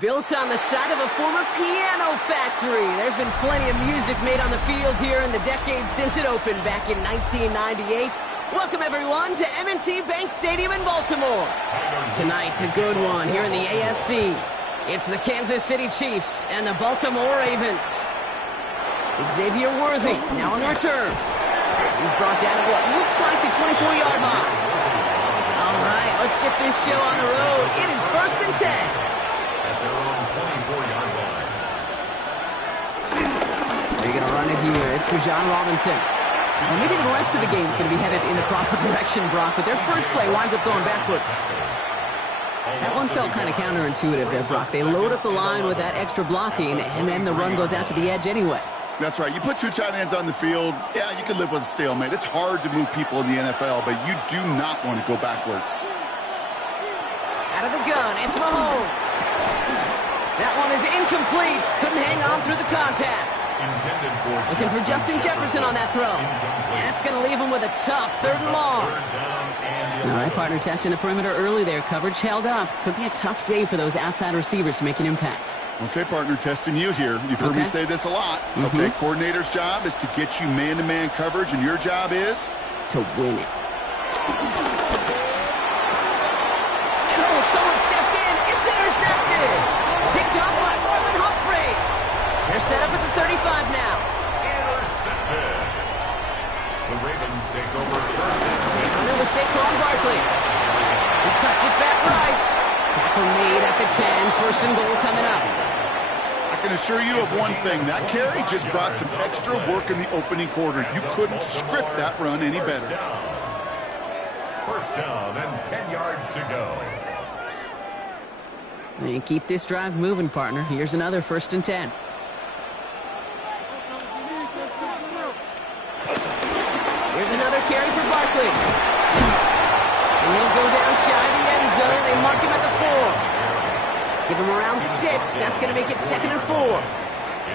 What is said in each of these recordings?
Built on the side of a former piano factory, there's been plenty of music made on the field here in the decade since it opened back in 1998. Welcome, everyone, to M&T Bank Stadium in Baltimore. Tonight, a good one here in the AFC. It's the Kansas City Chiefs and the Baltimore Ravens. Xavier Worthy now on the return. He's brought down at what looks like the 24-yard line. All right, let's get this show on the road. It is 1st and 10. Their own 24-yard line. They're going to run it here. It's Bijan Robinson. Well, maybe the rest of the game is going to be headed in the proper direction, Brock, but their first play winds up going backwards. That one felt kind of counterintuitive there, Brock. They load up the line with that extra blocking, and then the run goes out to the edge anyway. That's right. You put two tight ends on the field, yeah, you can live with a stalemate. It's hard to move people in the NFL, but you do not want to go backwards. Out of the gun, it's Mahomes. That one is incomplete. Couldn't hang on through the contact. Looking for Justin Jefferson on that throw. That's going to leave him with a tough 3rd and long. All right, partner testing the perimeter early there. Coverage held up. Could be a tough day for those outside receivers to make an impact. Okay, partner, testing you here. You've heard me say this a lot. Okay, coordinator's job is to get you man-to-man coverage, and your job is? To win it. And someone stepped in. It's intercepted. Picked up by Marlon Humphrey. They're set up at the 35 now. Intercepted. The Ravens take over 1st and 10. Running with Saquon Barkley. He cuts it back right. Tackle made at the 10. 1st and goal coming up. I can assure you of one thing. That carry just brought some extra work in the opening quarter. You couldn't script that run any better. First down and 10 yards to go. And keep this drive moving, partner. Here's another 1st and 10. Here's another carry for Barkley. And he'll go down shy of the end zone. They mark him at the 4. Give him around 6. That's going to make it 2nd and 4.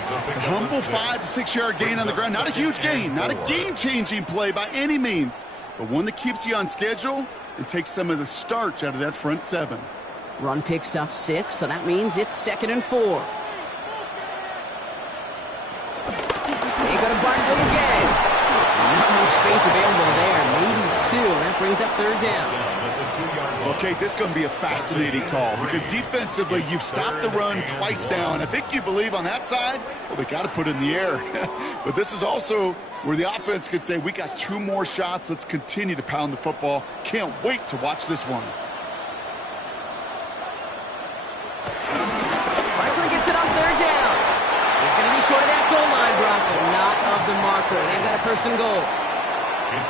It's a A pickup humble of 5 to 6 yard gain on the ground. Not a huge gain, not a game-changing play by any means, but one that keeps you on schedule and takes some of the starch out of that front 7. Run picks up 6, so that means it's 2nd and 4. They go to Barkley again. Not much space available there. Maybe 2. That brings up 3rd down. Okay, this is going to be a fascinating call because defensively, you've stopped the run twice now, and I think you believe on that side, well, they got to put it in the air. But this is also where the offense could say, we got 2 more shots. Let's continue to pound the football. Can't wait to watch this one. Barkley gets it on 3rd down. He's going to be short of that goal line, Brock, but not of the marker. They've got a 1st and goal.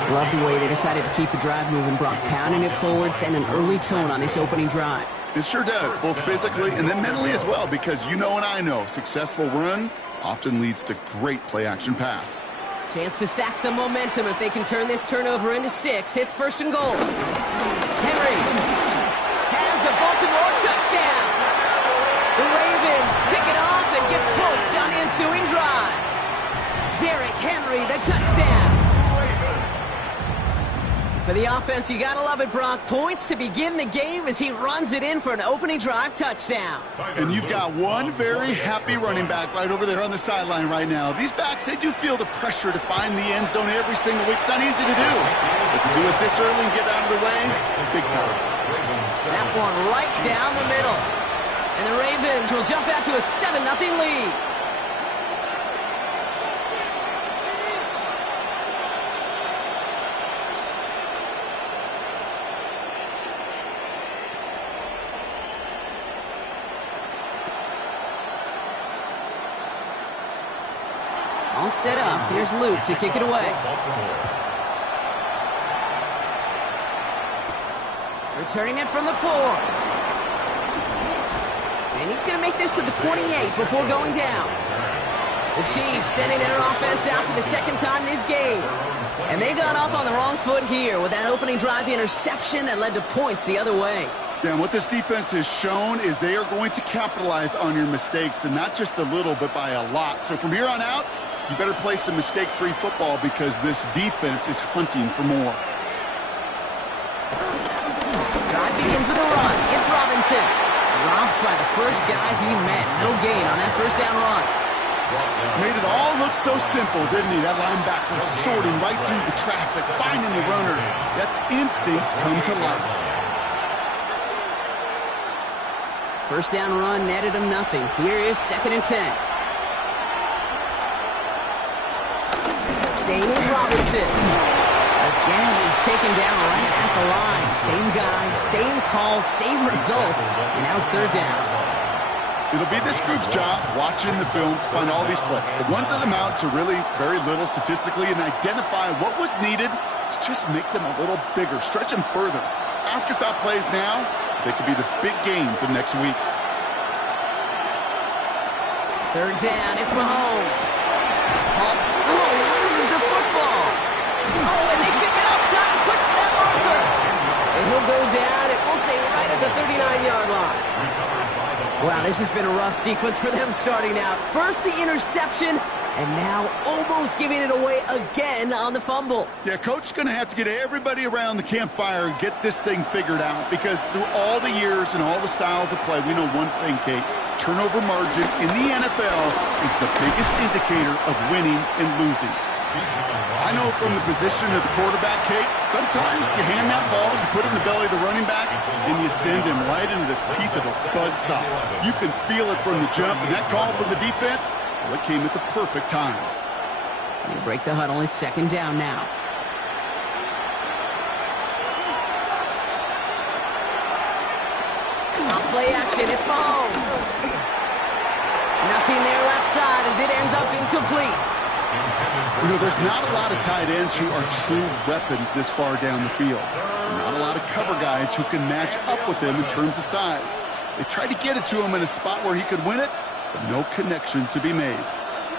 Love the way they decided to keep the drive moving, Brock. Pounding it forward, send an early tone on this opening drive. It sure does, both physically and then mentally as well, because you know and I know successful run often leads to great play-action pass. Chance to stack some momentum if they can turn this turnover into 6. It's 1st and goal. Henry has the Baltimore touchdown. The Ravens pick it off and get points on the ensuing drive. Derrick Henry, the touchdown. For the offense, you gotta love it, Brock. Points to begin the game as he runs it in for an opening drive touchdown. And you've got one very happy running back right over there on the sideline right now. These backs, they do feel the pressure to find the end zone every single week. It's not easy to do. But to do it this early and get out of the way, big time. That one right down the middle. And the Ravens will jump out to a 7-0 lead. All set up. Here's Luke to kick it away. Returning it from the 4. And he's going to make this to the 28 before going down. The Chiefs sending their offense out for the 2nd time this game. And they got off on the wrong foot here with that opening drive interception that led to points the other way. Yeah, and what this defense has shown is they are going to capitalize on your mistakes, and not just a little, but by a lot. So from here on out, you better play some mistake-free football because this defense is hunting for more. Drive begins with a run. It's Robinson. Dropped by the first guy he met. No gain on that 1st down run. Made it all look so simple, didn't he? That linebacker sorting right through the traffic, finding the runner. That's instincts come to life. 1st down run netted him nothing. Here is 2nd and 10. Staying with Robinson. Again, he's taken down right at the line. Same guy, same call, same result. And now it's 3rd down. It'll be this group's job watching the film to find all these plays. The ones that amount to really very little statistically and identify what was needed to just make them a little bigger, stretch them further. Afterthought plays now, they could be the big gains of next week. 3rd down, it's Mahomes. Oh, he loses the football. Oh, and they pick it up. Time to push for that marker. And he'll go down, and we'll say right at the 39-yard line. Wow, this has been a rough sequence for them starting out. First the interception, and now almost giving it away again on the fumble. Yeah, Coach's going to have to get everybody around the campfire and get this thing figured out because through all the years and all the styles of play, we know one thing, Kate. Turnover margin in the NFL is the biggest indicator of winning and losing. I know from the position of the quarterback, Kate, sometimes you hand that ball, you put it in the belly of the running back, and you send him right into the teeth of a buzzsaw. You can feel it from the jump, and that call from the defense, well, it came at the perfect time. They break the huddle. It's 2nd down now. Play action. It's Mahomes. Nothing there left side as it ends up incomplete. You know, there's not a lot of tight ends who are true weapons this far down the field. Not a lot of cover guys who can match up with him in terms of size. They tried to get it to him in a spot where he could win it, but no connection to be made.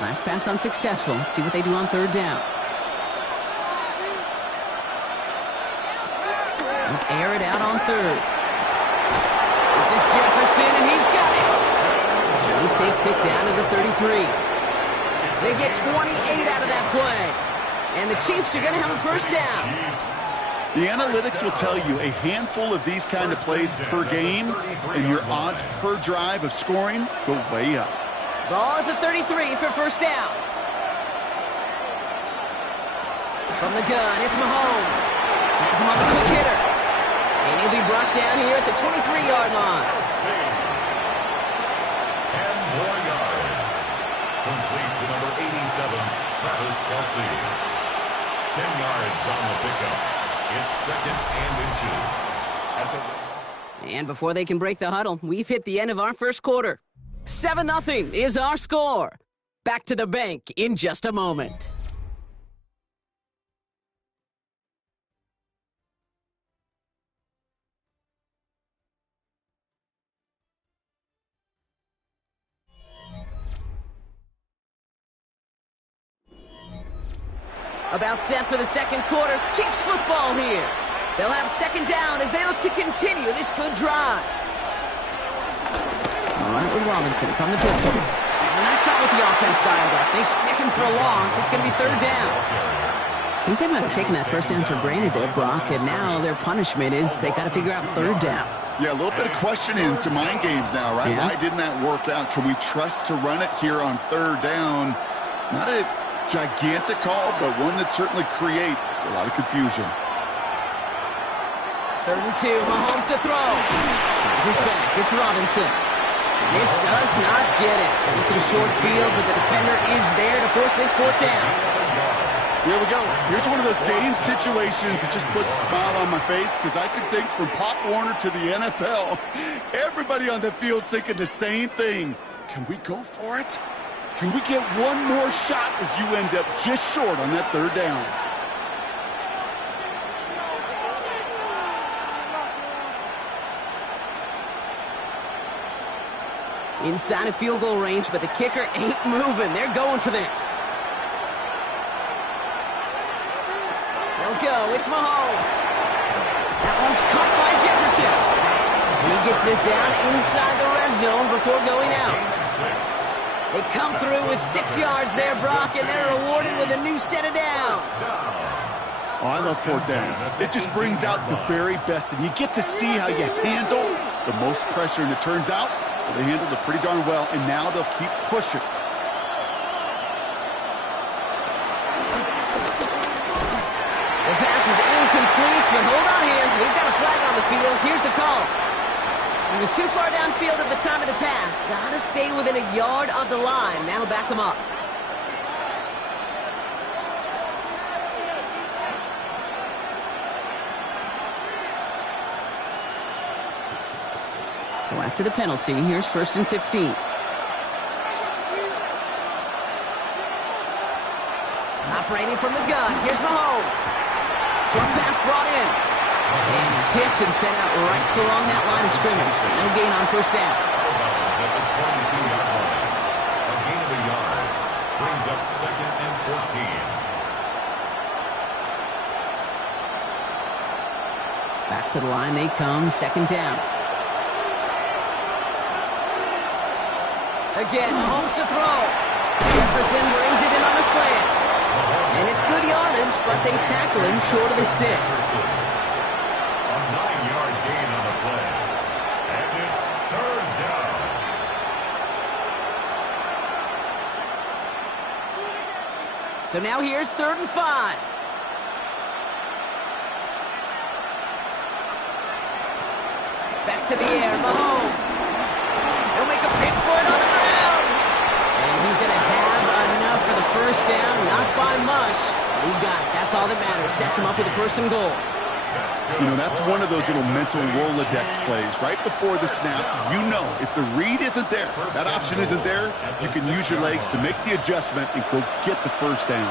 Last pass unsuccessful. Let's see what they do on 3rd down. They'll air it out on 3rd. This is Jefferson, and he's got it. And he takes it down to the 33. They get 28 out of that play. And the Chiefs are going to have a first down. The analytics will tell you a handful of these kind of plays per game, and your odds per drive of scoring go way up. Ball at the 33 for first down. From the gun, it's Mahomes. Has him on the quick hitter. And he'll be brought down here at the 23-yard line. 10 more yards. Complete to number 87, Travis Kelce. 10 yards on the pickup. It's second and inches. And before they can break the huddle, we've hit the end of our first quarter. 7-0 is our score. Back to the bank in just a moment. About set for the second quarter. Chiefs football here. They'll have second down as they look to continue this good drive. All right, with Robinson from the pistol. And that's not what the offense dialed up. They stick him for a loss. It's going to be third down. I think they might have taken that first down for granted there, Brock, and now their punishment is they got to figure out third down. Yeah, a little bit of questioning, some mind games now, right? Yeah. Why didn't that work out? Can we trust to run it here on third down? Not a gigantic call, but one that certainly creates a lot of confusion. 3rd and 2, Mahomes to throw. Finds his back, it's Robinson. This does not get it. Looking short field, but the defender is there to force this fourth down. Here we go. Here's one of those game situations that just puts a smile on my face because I can think from Pop Warner to the NFL, everybody on the field thinking the same thing. Can we go for it? Can we get one more shot as you end up just short on that third down? Inside of field goal range, but the kicker ain't moving. They're going for this. They'll go. It's Mahomes. That one's caught by Jefferson. He gets this down inside the red zone before going out. They come through with 6 yards there, Brock, and they're rewarded with a new set of downs. Oh, I love fourth downs. It just brings out the very best, and you get to see how you handle the most pressure, and it turns out they handled it pretty darn well, and now they'll keep pushing. The pass is incomplete, but hold on here. We've got a flag on the field. Here's the call. He was too far downfield at the time of the pass. Got to stay within a yard of the line. That'll back him up. So after the penalty, here's 1st and 15. Operating from the gun, here's Mahomes. Short pass brought in. And he's hit and sent out right along that line of scrimmage. So no gain on first down. At the 22-yard line. A gain of a yard brings up 2nd and 14. Back to the line they come, 2nd down. Again, Mahomes to throw. Jefferson brings it in on a slant. And it's good yardage, but they tackle him short of the sticks. A 9-yard gain on the play. And it's third down. So now here's 3rd and 5. Back to the air, Mahomes. He'll make a pick for it on the ground. And he's going to have enough for the first down, not by much. He got it. That's all that matters. Sets him up with a 1st and goal. You know, that's one of those little mental Rolodex plays. Right before the snap, you know if the read isn't there, that option isn't there, you can use your legs to make the adjustment and go get the first down.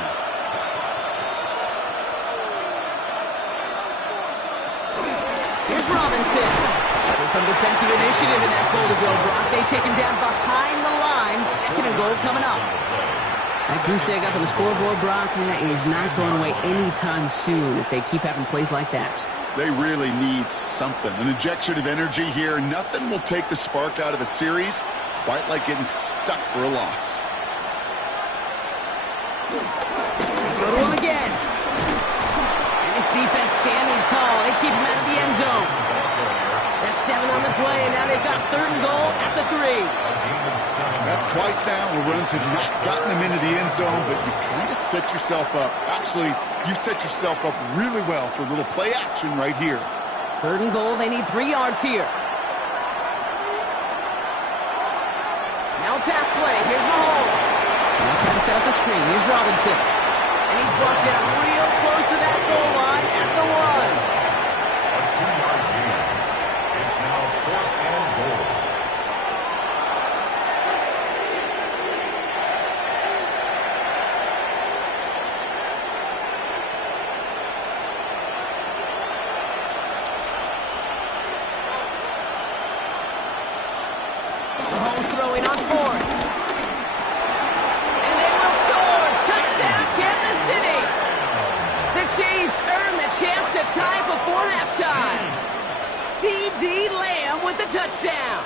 Here's Robinson. So some defensive initiative in that goal to go, Brock. They take him down behind the line. 2nd and goal coming up. That goose egg up on the scoreboard, Brock, that is not going away anytime soon if they keep having plays like that. They really need something. An injection of energy here. Nothing will take the spark out of a series quite like getting stuck for a loss. They go to him again. And this defense standing tall. They keep him out of the end zone. That's 7 on the play, and now they've got 3rd and goal at the 3. That's twice now where runs have not gotten them into the end zone, but you kind of set yourself up. Actually, you set yourself up really well for a little play action right here. 3rd and goal, they need 3 yards here. Now a pass play, here's Mahomes. Now trying to set up the screen, here's Robinson. And he's brought down real close to that goal line at the 1. A 2-yard gain. It's now 4th and goal. Mahomes throwing on 4th. And they will score! Touchdown, Kansas City! The Chiefs earn the chance to tie before halftime. C.D. Lamb with the touchdown.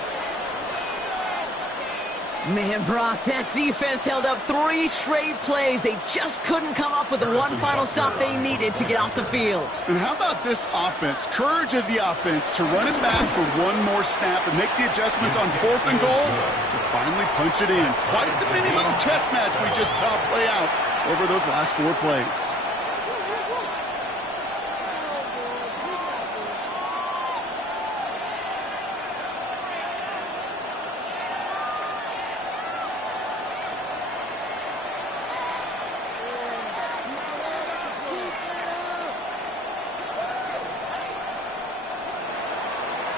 Man, Brock, that defense held up 3 straight plays. They just couldn't come up with the one final stop they needed to get off the field. And how about this offense? Courage of the offense to run it back for one more snap and make the adjustments on 4th and goal to finally punch it in. Quite the mini little chess match we just saw play out over those last 4 plays.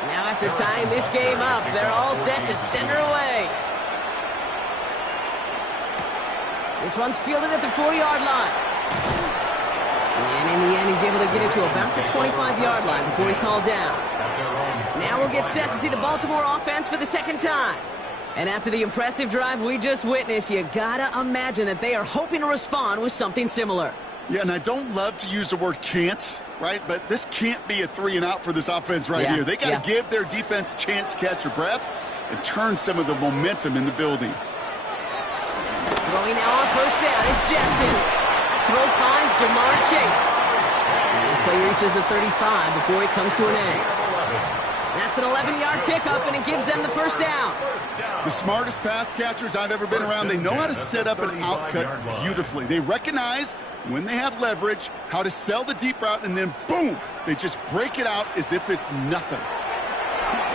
Now after tying this game up, they're all set to send her away. This one's fielded at the 4-yard line. And in the end, he's able to get it to about the 25-yard line before he's hauled down. Now we'll get set to see the Baltimore offense for the 2nd time. And after the impressive drive we just witnessed, you gotta imagine that they are hoping to respond with something similar. Yeah, and I don't love to use the word can't, right? But this can't be a 3-and-out for this offense right here. They got to give their defense a chance to catch their breath and turn some of the momentum in the building. Throwing now on 1st down, it's Jackson. Throw finds Jamar Chase. And this play reaches the 35 before it comes to an end. That's an 11-yard pickup, and it gives them the 1st down. The smartest pass catchers I've ever been around, they know how to set up an outcut beautifully. They recognize when they have leverage, how to sell the deep route, and then boom, they just break it out as if it's nothing.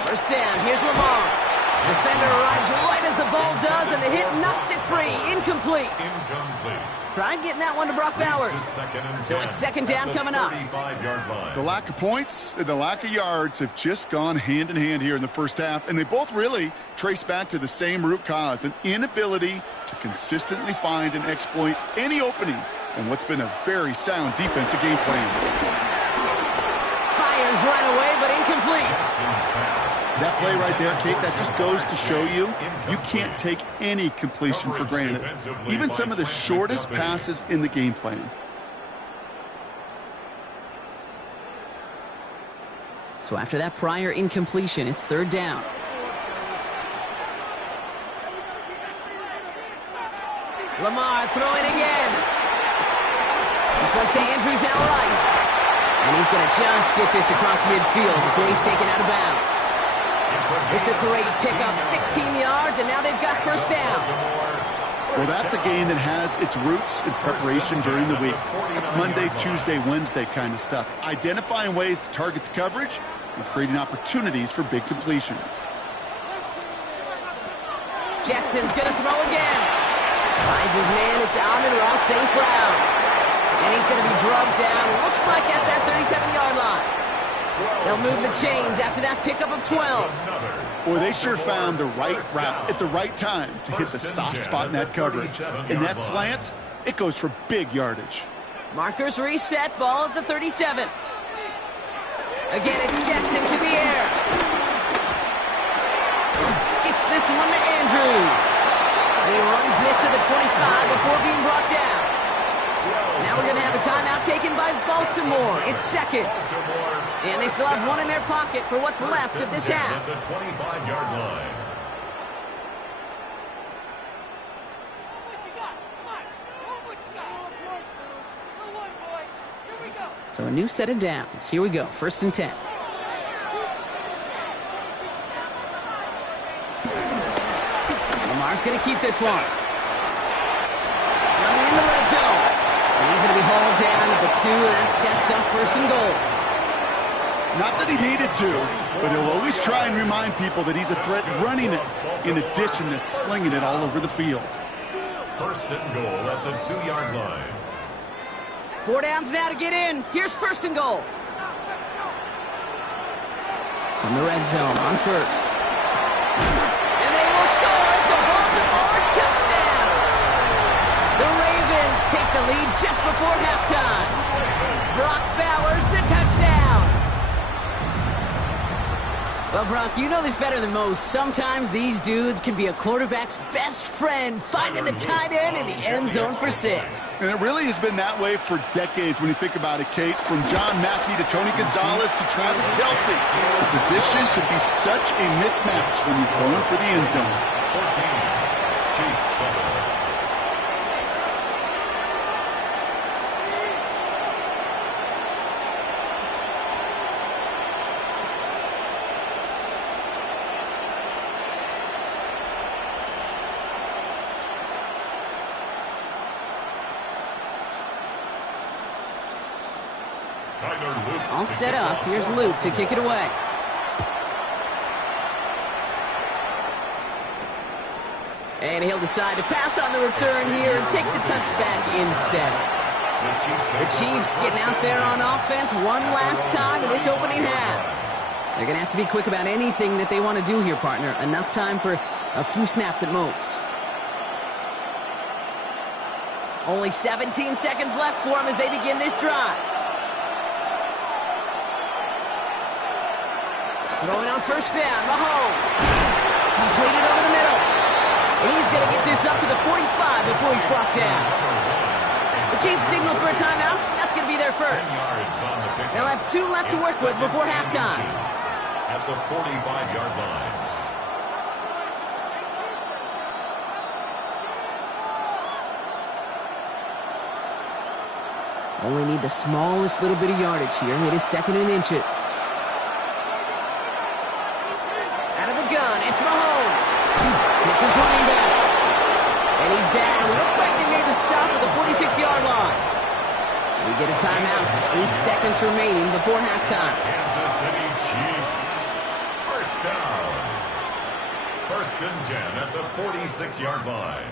1st down, here's Lamar. Defender arrives right as the ball does, and the hit knocks it free. Incomplete. Tried getting that one to Brock Bowers. So it's 2nd down coming up. The lack of points and the lack of yards have just gone hand in hand here in the 1st half, and they both really trace back to the same root cause, an inability to consistently find and exploit any opening in what's been a very sound defensive game plan. Fires right away, but incomplete. That play right there, Kate, that just goes to show you can't take any completion for granted. Even some of the shortest passes in the game plan. So after that prior incompletion, it's 3rd down. Lamar throwing again. This one's to Andrews outright. And he's going to just get this across midfield before he's taken out of bounds. It's a great pickup, 16 yards, and now they've got 1st down. Well, that's a game that has its roots in preparation during the week. That's Monday, Tuesday, Wednesday kind of stuff. Identifying ways to target the coverage and creating opportunities for big completions. Jackson's going to throw again. Finds his man, it's Amon-Ra St. Brown. And he's going to be drugged down, looks like at that 37-yard line. They'll move the chains after that pickup of 12. Boy, they sure found the right route at the right time to hit the soft spot in that coverage. In that slant, it goes for big yardage. Markers reset, ball at the 37. Again, it's Jackson to the air. Gets this one to Andrews. And he runs this to the 25 before being brought down. Now we're going to have a timeout taken by Baltimore. It's 2nd. And they still have one in their pocket for what's left of this half. The 25-yard line. So a new set of downs. Here we go, 1st and 10. Lamar's going to keep this one. Running in the red zone. And he's going to be hauled down at the 2, and that sets up 1st and goal. Not that he needed to, but he'll always try and remind people that he's a threat running it, in addition to slinging it all over the field. 1st and goal at the 2-yard line. 4 downs now to get in. Here's 1st and goal. From the red zone on 1st. And they will score. It's a Baltimore touchdown. The Ravens take the lead just before halftime. Brock Bowers, the touchdown. Well, Brock, you know this better than most. Sometimes these dudes can be a quarterback's best friend, finding the tight end in the end zone for 6. And it really has been that way for decades when you think about it, Kate. From John Mackey to Tony Gonzalez to Travis Kelce. The position could be such a mismatch when you're going for the end zone. 14, Chiefs 7. All set up. Here's Luke to kick it away. And he'll decide to pass on the return here and take the touchback instead. The Chiefs getting out there on offense one last time in this opening half. They're going to have to be quick about anything that they want to do here, partner. Enough time for a few snaps at most. Only 17 seconds left for them as they begin this drive. Throwing on 1st down, Mahomes. Completed over the middle. And he's going to get this up to the 45 before he's brought down. The Chiefs signal for a timeout. That's going to be their first. They'll have 2 left to work with before halftime. At the 45-yard line. Only need the smallest little bit of yardage here. It is 2nd and inches. Gun. It's Mahomes. It's his running back. And he's down. Looks like they made the stop at the 46-yard line. We get a timeout. 8 seconds remaining before halftime. Kansas City Chiefs. 1st down. 1st and 10 at the 46-yard line.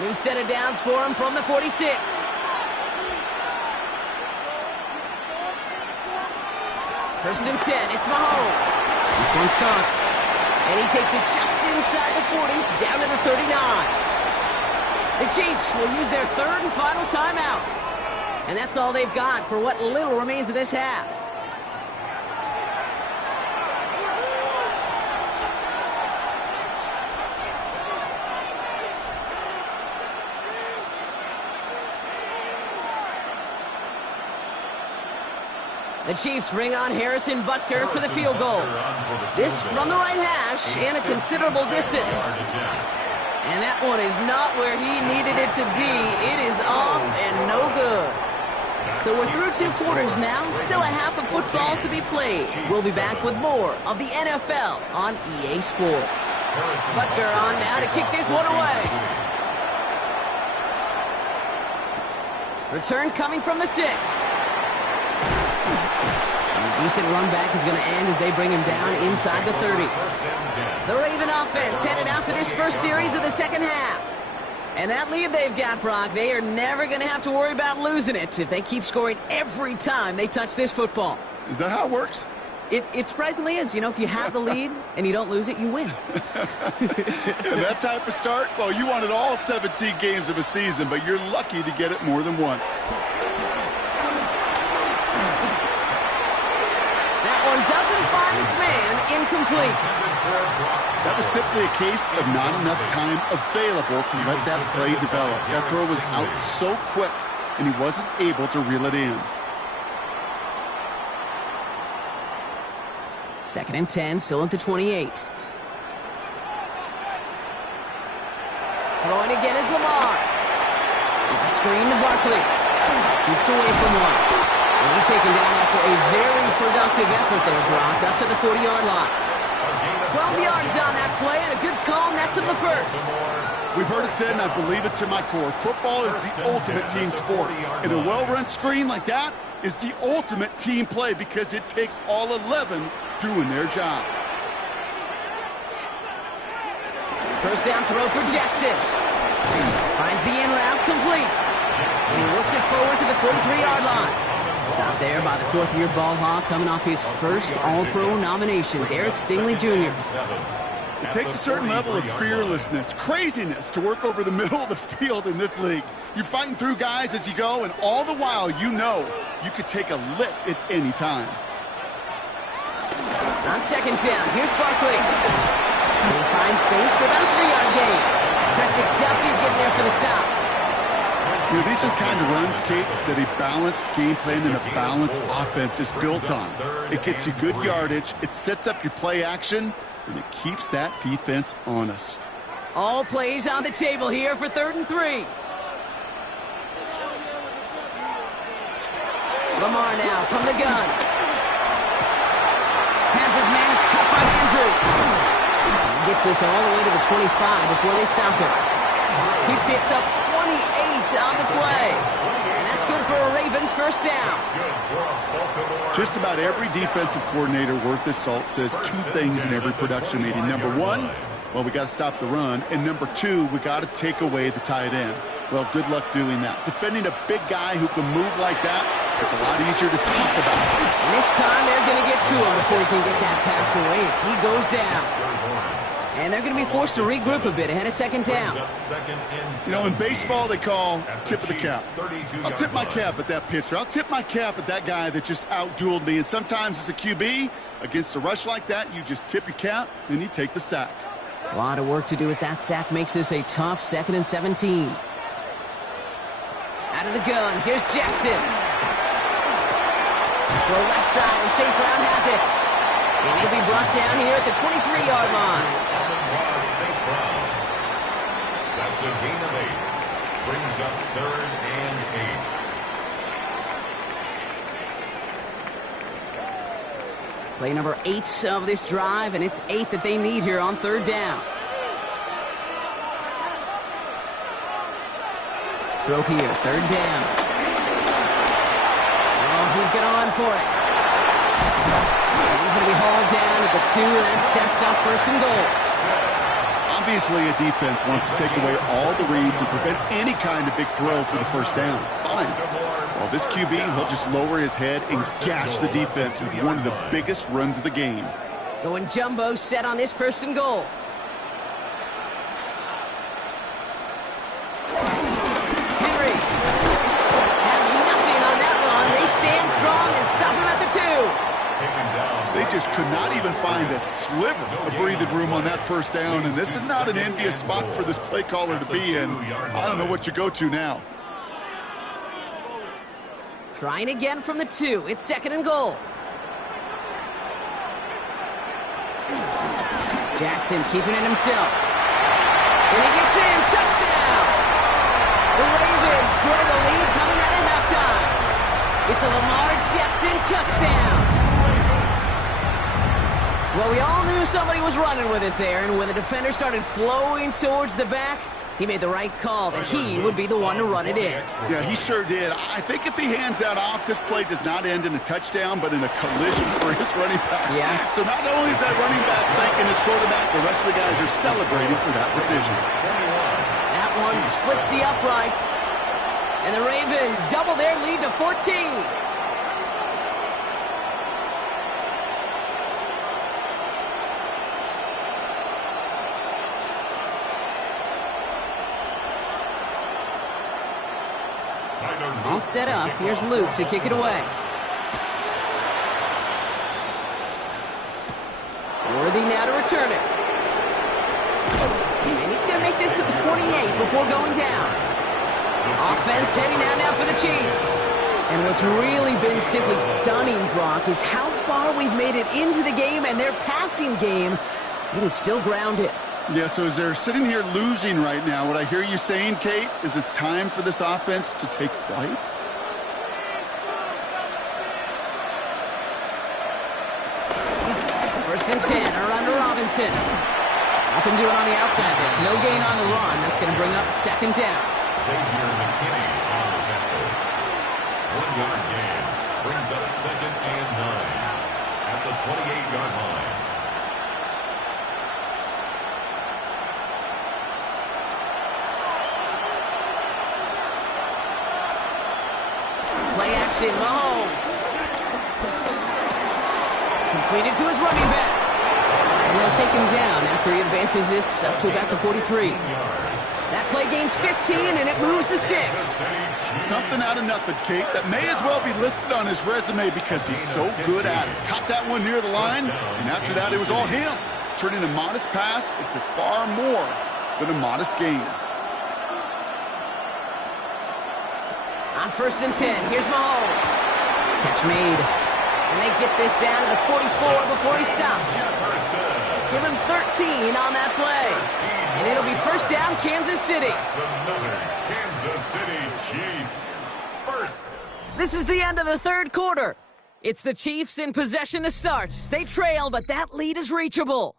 New set of downs for him from the 46. 1st and 10, it's Mahomes. This one's caught. And he takes it just inside the 40, down to the 39. The Chiefs will use their 3rd and final timeout. And that's all they've got for what little remains of this half. The Chiefs bring on Harrison Butker for the field goal. This from the right hash and a considerable distance. And that one is not where he needed it to be. It is off and no good. So we're through 2 quarters now. Still a half of football to be played. We'll be back with more of the NFL on EA Sports. Butker on now to kick this one away. Return coming from the 6. Decent run back is going to end as they bring him down inside the 30. The Raven offense headed out for this first series of the 2nd half. And that lead they've got, Brock, they are never going to have to worry about losing it if they keep scoring every time they touch this football. Is that how it works? It surprisingly is. You know, if you have the lead and you don't lose it, you win. And that type of start, well, you wanted all 17 games of a season, but you're lucky to get it more than once. Doesn't find its man, incomplete. That was simply a case of not enough time available to let that play develop. That throw was out so quick, and he wasn't able to reel it in. 2nd and 10, still at the 28. Throwing again is Lamar. It's a screen to Barkley. Jukes away from one. And he's taken down after a very productive effort there, Brock, up to the 40-yard line. 12 yards on that play, and a good call nets him the first. We've heard it said, and I believe it to my core, football is the ultimate team sport. And a well-run screen like that is the ultimate team play because it takes all 11 doing their job. First down throw for Jackson. Finds the in route complete. And he works it forward to the 43-yard line. Stopped there by the fourth-year ball hawk coming off his first All-Pro nomination, Derek Stingley Jr. It takes a certain level of fearlessness, craziness to work over the middle of the field in this league. You're fighting through guys as you go, and all the while you know you could take a lick at any time. On second down, here's Barkley. And he finds space for about a 3-yard gain. Trent McDuffie getting there for the stop. You know, these are the kind of runs, Kate, that a balanced game plan and a balanced offense is built on. It gets you good yardage, it sets up your play action, and it keeps that defense honest. All plays on the table here for 3rd and 3. Lamar now from the gun. Has his man, it's cut by Andrews. He gets this all the way to the 25 before they stop him. He picks up 28 on the play. And that's good for a Ravens first down. Just about every defensive coordinator worth his salt says two things in every production meeting. Number one, well, we got to stop the run. And number two, we got to take away the tight end. Well, good luck doing that. Defending a big guy who can move like that, it's a lot easier to talk about. And this time they're going to get to him before he can get that pass away as he goes down. And they're going to be forced to regroup a bit ahead of second down. You know, in baseball, they call tip of the cap. I'll tip my cap at that pitcher. I'll tip my cap at that guy that just out-dueled me. And sometimes as a QB, against a rush like that, you just tip your cap, and you take the sack. A lot of work to do as that sack makes this a tough 2nd and 17. Out of the gun, here's Jackson. The left side, and St. Brown has it. And he'll be brought down here at the 23-yard line. That's a gain of 8. Brings up 3rd and 8. Play number 8 of this drive, and it's 8 that they need here on 3rd down. Throw here, 3rd down. Oh, he's going to run for it. And he's going to be hauled down at the 2, and that sets up 1st and goal. Obviously, a defense wants to take away all the reads and prevent any kind of big throw for the first down. Fine. Well, this QB, he'll just lower his head and gash the defense with one of the biggest runs of the game. Going jumbo set on this 1st and goal. Henry has nothing on that run. They stand strong and stop him at the 2. They just could not even find a sliver of breathing room on that 1st down, and this is not an envious spot for this play caller to be in. I don't know what you go to now. Trying again from the 2. It's 2nd and goal. Jackson keeping it himself. And he gets in. Touchdown! The Ravens grow the lead coming out of halftime. It's a Lamar Jackson touchdown. Well, we all knew somebody was running with it there, and when the defender started flowing towards the back, he made the right call that he would be the one to run it in. Yeah, he sure did. I think if he hands that off, this play does not end in a touchdown, but in a collision for his running back. Yeah. So not only is that running back thanking his quarterback, the rest of the guys are celebrating for that decision. That one splits the uprights, and the Ravens double their lead to 14. All set up. Here's Luke to kick it away. Worthy now to return it. And he's going to make this to the 28 before going down. Offense heading out now for the Chiefs. And what's really been simply stunning, Brock, is how far we've made it into the game, and their passing game, it is still grounded. Yeah, so as they're sitting here losing right now, what I hear you saying, Kate, is it's time for this offense to take flight? First and 10, around to Robinson. Nothing doing on the outside there. No gain on the run. That's going to bring up second down. Xavier McKinney on the tackle. 1 yard gain brings up second and 9 at the 28-yard line. Play action, Mahomes. Completed to his running back. And they'll take him down after he advances this up to about the 43. That play gains 15, and it moves the sticks. Something out of nothing, Kate, that may as well be listed on his resume because he's so good at it. Caught that one near the line, and after that, it was all him. Turning a modest pass into far more than a modest gain. On first and 10, here's Mahomes. Catch made. And they get this down to the 44 before he stops. Give him 13 on that play. And it'll be first down, Kansas City. That's another Kansas City Chiefs. First. This is the end of the third quarter. It's the Chiefs in possession to start. They trail, but that lead is reachable.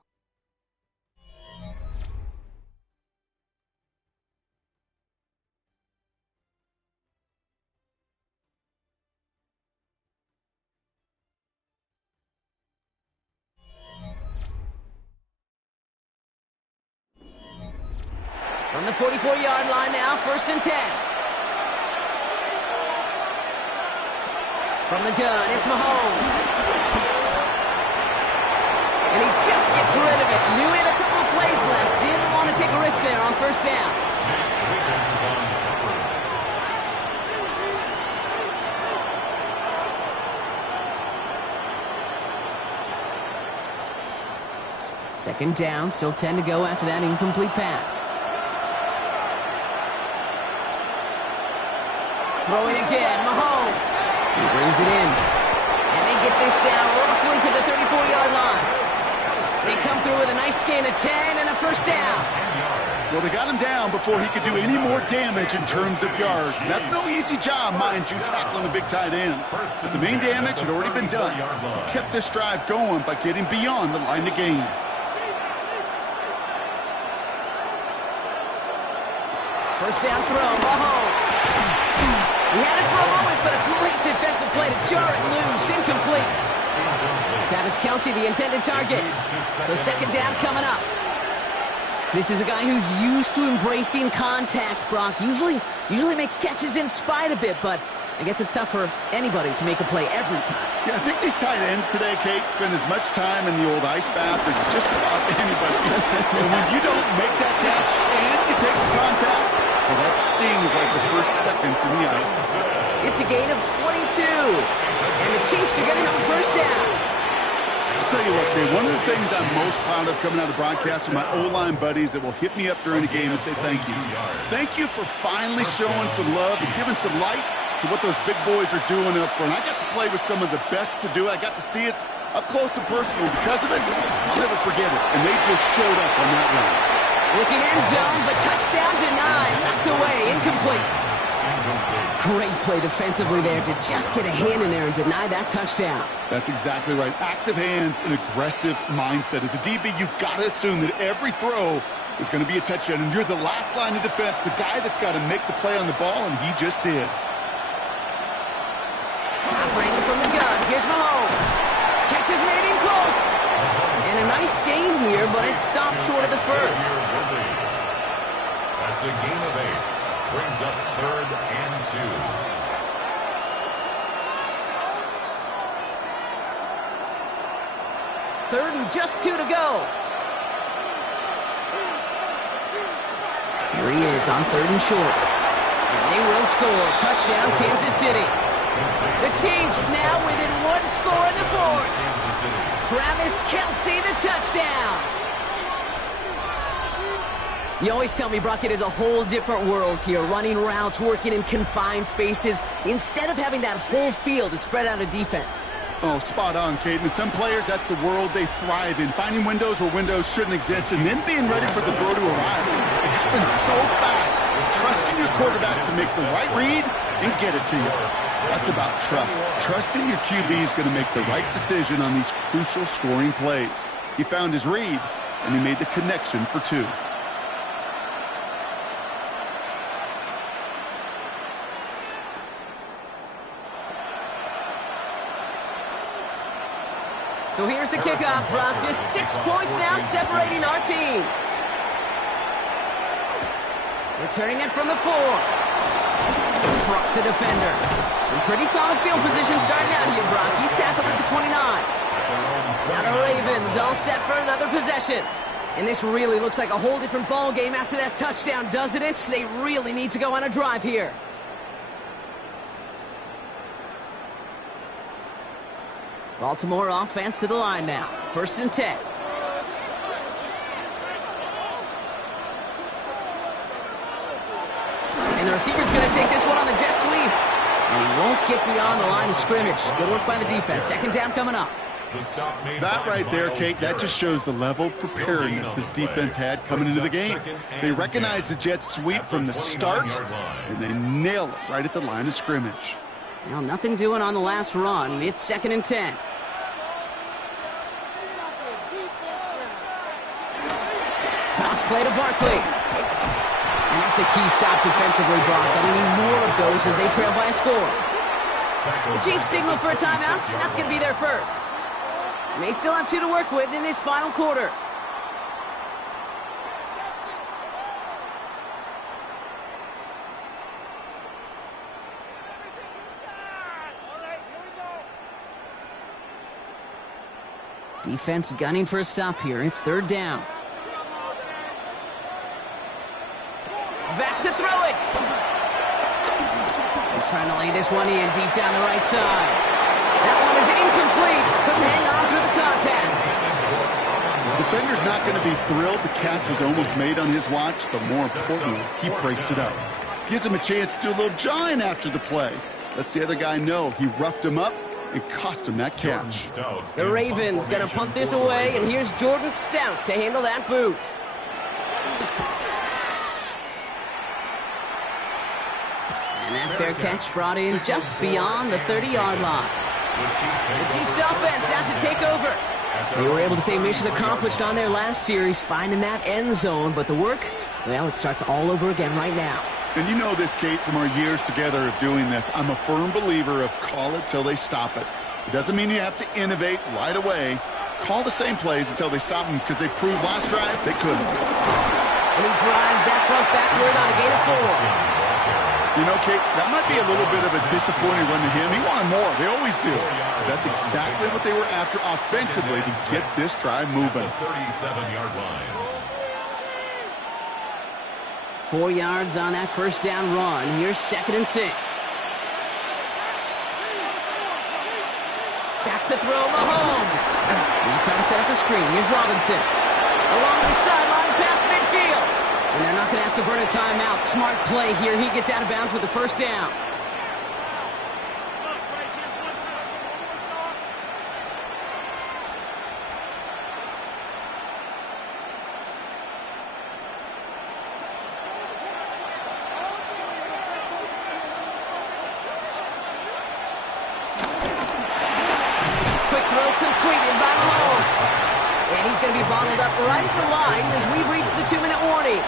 From the 44-yard line now, first and 10. From the gun, it's Mahomes. And he just gets rid of it. Knew he had a couple of plays left. Didn't want to take a risk there on first down. Second down, still 10 to go after that incomplete pass. Throwing again, Mahomes. He brings it in. And they get this down roughly to the 34-yard line. They come through with a nice gain of 10 and a first down. Well, they got him down before he could do any more damage in terms of yards. That's no easy job, mind you, tackling a big tight end. But the main damage had already been done. He kept this drive going by getting beyond the line of gain. First down throw, Mahomes. He had it for a moment, but a great defensive play to jar it loose. Incomplete. Travis Kelce, the intended target. So second down coming up. This is a guy who's used to embracing contact, Brock. Usually makes catches in spite of it, but I guess it's tough for anybody to make a play every time. Yeah, I think these tight ends today, Kate, spend as much time in the old ice bath as just about anybody. And when you don't make that catch and you take the contact, well, that stings like the first seconds in the ice. It's a gain of 22. And the Chiefs are going to have a first down. I'll tell you what, Kate, one of the things I'm most proud of coming out of broadcast are my O-line buddies that will hit me up during the game and say thank you. Thank you for finally showing some love and giving some light to what those big boys are doing up front. I got to play with some of the best to do it. I got to see it up close and personal. Because of it, I'll never forget it. And they just showed up on that run. Looking end zone, but touchdown denied. Knocked away, incomplete. Great play defensively there to just get a hand in there and deny that touchdown. That's exactly right. Active hands and aggressive mindset. As a DB, you've got to assume that every throw is going to be a touchdown. And you're the last line of defense, the guy that's got to make the play on the ball, and he just did. Operating from the gun, here's Mahomes. Catch is made in close. And a nice gain here, but it stopped short of the first. That's a gain of 8. Brings up third and 2. Third and just 2 to go. Here he is on third and short. And they will score. Touchdown, Kansas City. The Chiefs now within one score in the fourth. Travis Kelce, the touchdown. You always tell me, Brock, it is a whole different world here. Running routes, working in confined spaces, instead of having that whole field to spread out a defense. Oh, spot on, Kate. And some players, that's the world they thrive in. Finding windows where windows shouldn't exist and then being ready for the throw to arrive. It happens so fast. Trusting your quarterback to make the right read and get it to you. That's about trust. Trusting your QB is going to make the right decision on these crucial scoring plays. He found his read, and he made the connection for 2. So here's the kickoff, Brock. Just 6 points now separating our teams. Returning it from the 4. Trucks a defender. In pretty solid field position starting out here, Brock. He's tackled at the 29. Now the Ravens all set for another possession. And this really looks like a whole different ball game after that touchdown, doesn't it? They really need to go on a drive here. Baltimore offense to the line now. 1st and 10. And the receiver's going to take this one on the jet sweep. And he won't get beyond the line of scrimmage. Good work by the defense. 2nd down coming up. That right there, Kate, that just shows the level of preparedness this defense had coming into the game. They recognized the jet sweep from the start, and they nail it right at the line of scrimmage. Now, nothing doing on the last run. It's 2nd and 10. Toss play to Barkley. And that's a key stop defensively, Brock. They need more of those as they trail by a score. The Chiefs signal for a timeout. That's going to be their first. May still have 2 to work with in this final quarter. Defense gunning for a stop here. It's 3rd down. Back to throw it. He's trying to lay this one in deep down the right side. That one is incomplete. Couldn't hang on through the contact. The defender's not going to be thrilled the catch was almost made on his watch, but more importantly, he breaks it up. Gives him a chance to do a little jawing after the play. Lets the other guy know he roughed him up and cost him that catch. The Ravens going to punt this away, and here's Jordan Stout to handle that boot. And that fair catch brought in just beyond the 30-yard line. The Chiefs offense out to take over. They were able to say mission accomplished on their last series, finding that end zone, but the work, well, it starts all over again right now. And you know this, Kate, from our years together of doing this. I'm a firm believer of call it till they stop it. It doesn't mean you have to innovate right away. Call the same plays until they stop them, because they proved last drive they couldn't. And he drives that front backward on a gain of 4. You know, Kate, that might be a little bit of a disappointing run to him. He wanted more. They always do. That's exactly what they were after offensively to get this drive moving. 37-yard line. 4 yards on that 1st down run. Here's 2nd and 6. Back to throw, Mahomes. He trying to set up the screen. Here's Robinson. Along the sideline past midfield. And they're not going to have to burn a timeout. Smart play here. He gets out of bounds with the 1st down. Quick throw completed by Mahomes. And he's going to be bottled up right at the line as we reach the 2-minute warning.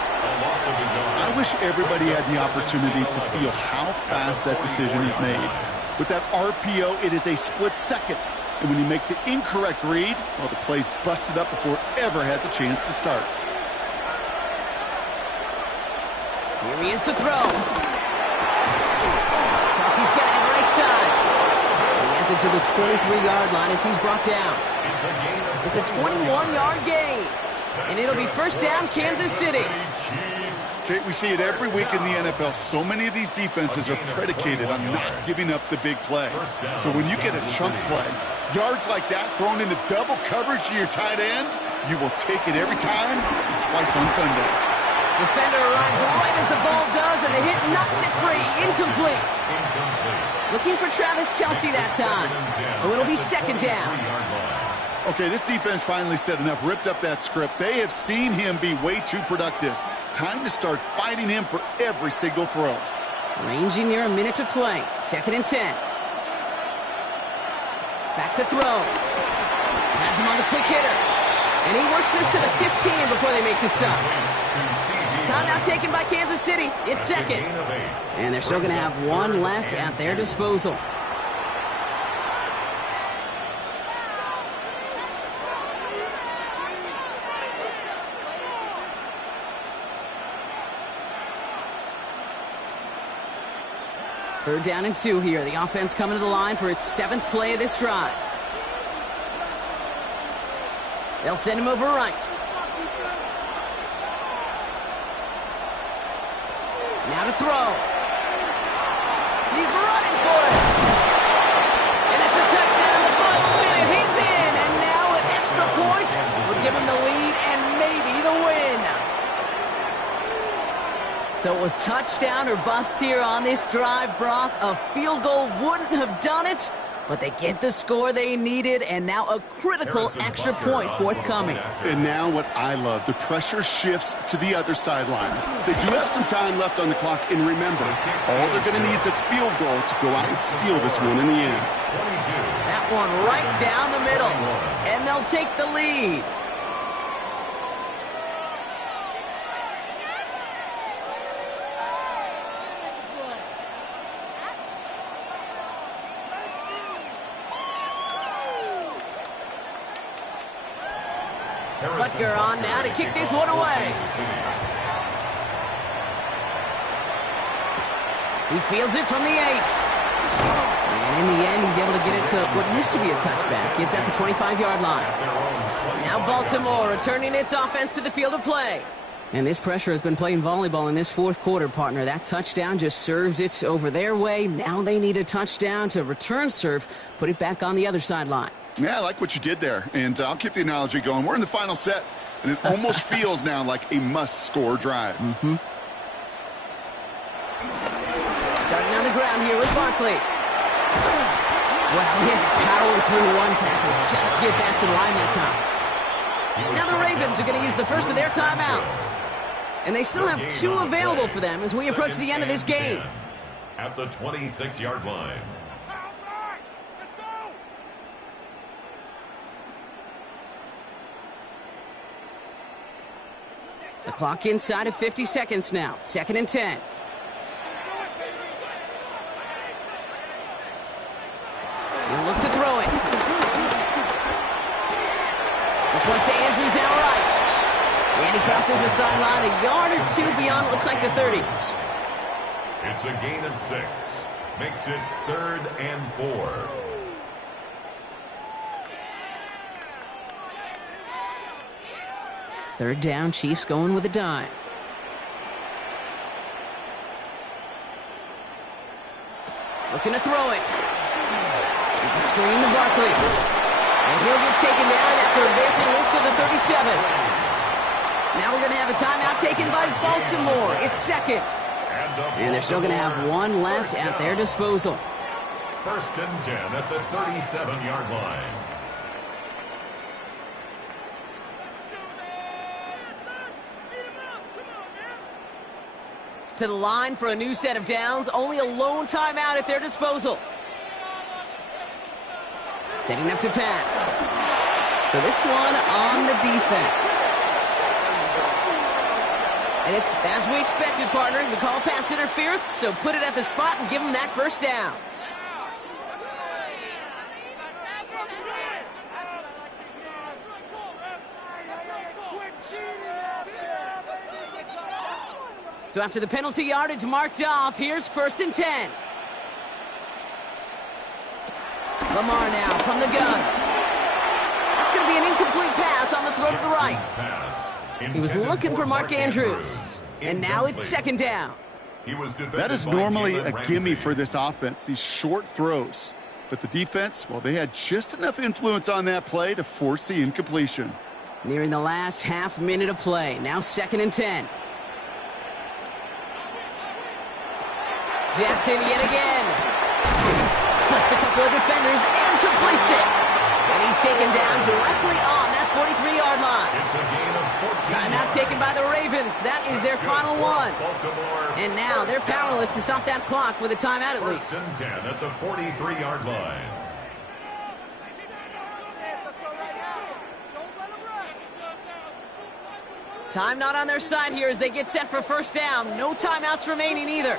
I wish everybody had the opportunity to feel how fast that decision is made. With that RPO, it is a split second. And when you make the incorrect read, well, the play's busted up before it ever has a chance to start. Here he is to throw. Kelsey's got it right side. He has it to the 23-yard line as he's brought down. It's a 21-yard gain. And it'll be 1st down, Kansas City. Kate, we see it every week in the NFL. So many of these defenses are predicated on not giving up the big play. So when you get a chunk play, yards like that thrown into double coverage to your tight end, you will take it every time and twice on Sunday. Defender arrives right as the ball does, and the hit knocks it free. Incomplete. Looking for Travis Kelce that time. So it'll be second down. Okay, this defense finally said enough, ripped up that script. They have seen him be way too productive. Time to start fighting him for every single throw. Ranging near a minute to play. Second and 10. Back to throw. Has him on the quick hitter. And he works this to the 15 before they make the stop. Timeout taken by Kansas City. It's second. And they're still going to have one left at their disposal. Third down and 2 here. The offense coming to the line for its 7th play of this drive. They'll send him over right. Now to throw. He's running for it. And it's a touchdown in the final minute. He's in. And now an extra point will give him the lead and maybe the win. So it was touchdown or bust here on this drive, Brock. A field goal wouldn't have done it, but they get the score they needed, and now a critical extra point forthcoming. And now what I love, the pressure shifts to the other sideline. They do have some time left on the clock, and remember, all they're going to need is a field goal to go out and steal this one in the end. That one right down the middle, and they'll take the lead. Butker on now to kick this one away. He fields it from the 8. And in the end, he's able to get it to what used to be a touchback. It's at the 25-yard line. Now Baltimore returning its offense to the field of play. And this pressure has been playing volleyball in this fourth quarter, partner. That touchdown just served it over their way. Now they need a touchdown to return serve, put it back on the other sideline. Yeah, I like what you did there, and I'll keep the analogy going. We're in the final set, and it almost feels now like a must-score drive. Starting on the ground here with Barkley. Well, he had to power through one tackle just to get back to the line that time. Now the Ravens are going to use the first of their timeouts. And they still have 2 available for them as we approach the end of this game. At the 26-yard line. The clock inside of 50 seconds now. Second and 10. He'll look to throw it. This one's to Andrews outright. And he crosses the sideline a yard or 2 beyond, it looks like the 30. It's a gain of 6. Makes it 3rd and 4. Third down, Chiefs going with a dime. Looking to throw it. It's a screen to Barkley. And he'll get taken down after advancing this to the 37. Now we're going to have a timeout taken by Baltimore. It's second. And they're still going to have 1 left at their disposal. 1st and 10 at the 37-yard line. To the line for a new set of downs. Only a lone timeout at their disposal. Setting up to pass. So this one on the defense. And it's as we expected, partner. We call pass interference, so put it at the spot and give them that first down. So after the penalty yardage marked off, here's 1st and 10. Lamar now from the gun. That's going to be an incomplete pass on the throw to the right. He was looking for Mark Andrews. And now it's 2nd down. That is normally a gimme for this offense, these short throws. But the defense, well, they had just enough influence on that play to force the incompletion. Nearing the last half minute of play. Now 2nd and 10. Jackson yet again. Splits a couple of defenders and completes it. And he's taken down directly on that 43-yard line. It's a gain of 14 Timeout yards. taken by the Ravens. That is their final one. Baltimore. And now they're powerless to stop that clock with a timeout at First least. and 10 at the 43-yard line. Time not on their side here as they get set for first down. No timeouts remaining either.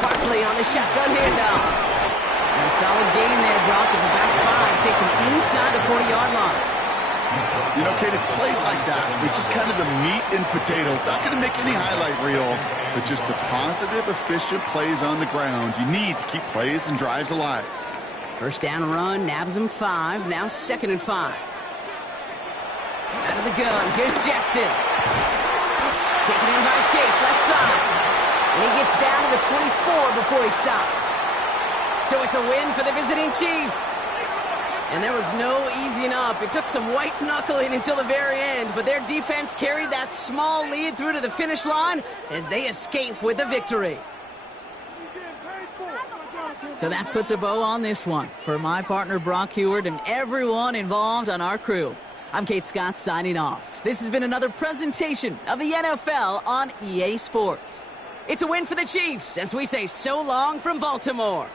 Barkley on the shotgun handoff. And a solid gain there, Brock, at the back five. Takes him inside the 40-yard line. You know, Kate, it's plays like that. It's just kind of the meat and potatoes. Not going to make any highlight reel, but just the positive, efficient plays on the ground. You need to keep plays and drives alive. First down run, nabs him 5. Now 2nd and 5. Out of the gun, here's Jackson. Taken in by Chase, left side. And he gets down to the 24 before he stops. So it's a win for the visiting Chiefs. And there was no easing up. It took some white knuckling until the very end, but their defense carried that small lead through to the finish line as they escape with the victory. So that puts a bow on this one. For my partner Brock Huard and everyone involved on our crew, I'm Kate Scott signing off. This has been another presentation of the NFL on EA Sports. It's a win for the Chiefs as we say so long from Baltimore.